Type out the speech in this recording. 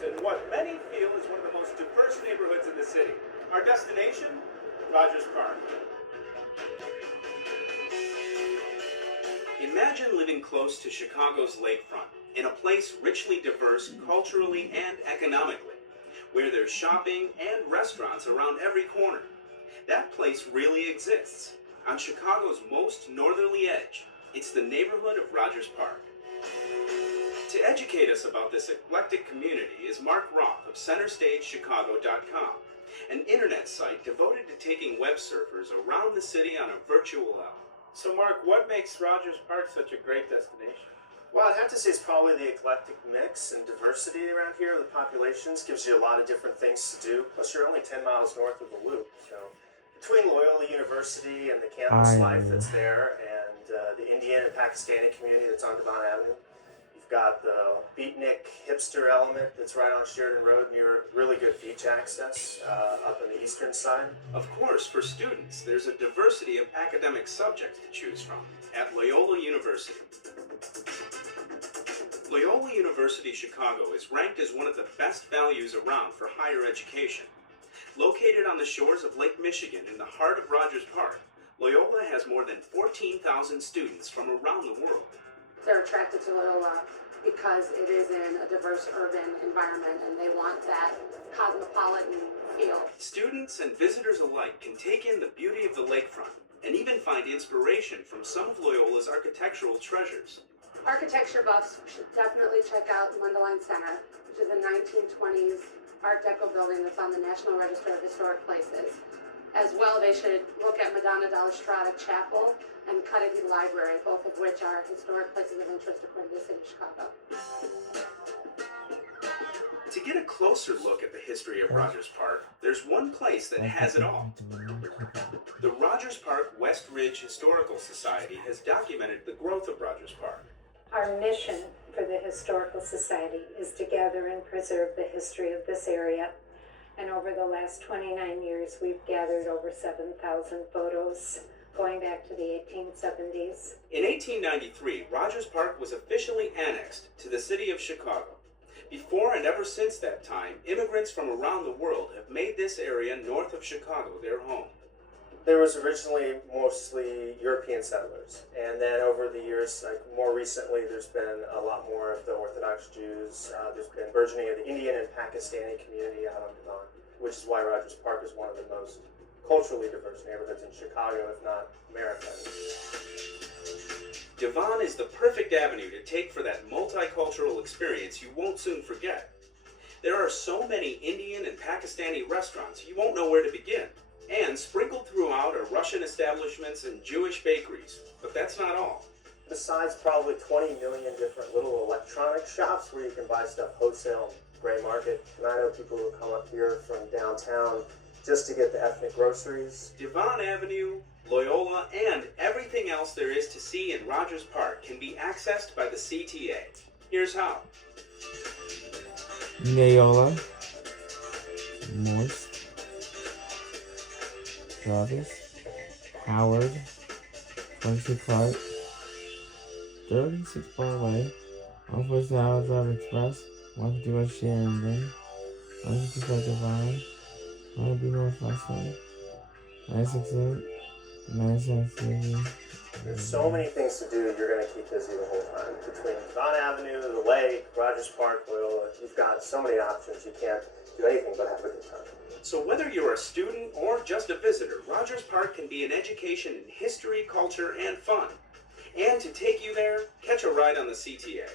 neighborhoods in what many feel is one of the most diverse neighborhoods in the city. Our destination, Rogers Park. Imagine living close to Chicago's lakefront, in a place richly diverse culturally and economically, where there's shopping and restaurants around every corner. That place really exists. On Chicago's most northerly edge, it's the neighborhood of Rogers Park. To educate us about this eclectic community is Mark Roth of CenterStageChicago.com, an internet site devoted to taking web surfers around the city on a virtual L. So Mark, what makes Rogers Park such a great destination? Well, I'd have to say it's probably the eclectic mix and diversity around here. The populations gives you a lot of different things to do. Plus, you're only 10 miles north of the Loop. So, between Loyola University and the campus life that's there, and the Indian and Pakistani community that's on Devon Avenue, you've got the beatnik hipster element that's right on Sheridan Road near really good beach access up on the eastern side. Of course, for students, there's a diversity of academic subjects to choose from at Loyola University. Loyola University Chicago is ranked as one of the best values around for higher education. Located on the shores of Lake Michigan in the heart of Rogers Park, Loyola has more than 14,000 students from around the world. They're attracted to Loyola because it is in a diverse urban environment and they want that cosmopolitan feel. Students and visitors alike can take in the beauty of the lakefront and even find inspiration from some of Loyola's architectural treasures. Architecture buffs should definitely check out Mundelein Center, which is a 1920s Art Deco building that's on the National Register of Historic Places. As well, they should look at Madonna della Strada Chapel and Cudahy Library, both of which are historic places of interest according to the city of Chicago. To get a closer look at the history of Rogers Park, there's one place that has it all. The Rogers Park West Ridge Historical Society has documented the growth of Rogers Park. Our mission for the Historical Society is to gather and preserve the history of this area. And over the last 29 years, we've gathered over 7,000 photos going back to the 1870s. In 1893, Rogers Park was officially annexed to the city of Chicago. Before and ever since that time, immigrants from around the world have made this area north of Chicago their home. There was originally mostly European settlers, and then over the years, like more recently, there's been a lot more of the Orthodox Jews. There's been burgeoning of the Indian and Pakistani community out on Devon, which is why Rogers Park is one of the most culturally diverse neighborhoods in Chicago, if not America. Devon is the perfect avenue to take for that multicultural experience you won't soon forget. There are so many Indian and Pakistani restaurants you won't know where to begin. And sprinkled throughout are Russian establishments and Jewish bakeries. But that's not all. Besides probably 20 million different little electronic shops where you can buy stuff wholesale, gray market. And I know people who come up here from downtown just to get the ethnic groceries. Devon Avenue, Loyola, and everything else there is to see in Rogers Park can be accessed by the CTA. Here's how. Loyola, Morse, Travis, Howard, Quincy Clark, 36 Broadway, 146 Howard Drive Express, 151 Sheridan, 155 Devon, 1B North Westland, 968, 973. There's so many things to do, you're going to keep busy the whole time. Between Devon Avenue, the lake, Rogers Park, Loyola, you've got so many options, you can't do anything but have a good time. So whether you're a student or just a visitor, Rogers Park can be an education in history, culture, and fun. And to take you there, catch a ride on the CTA.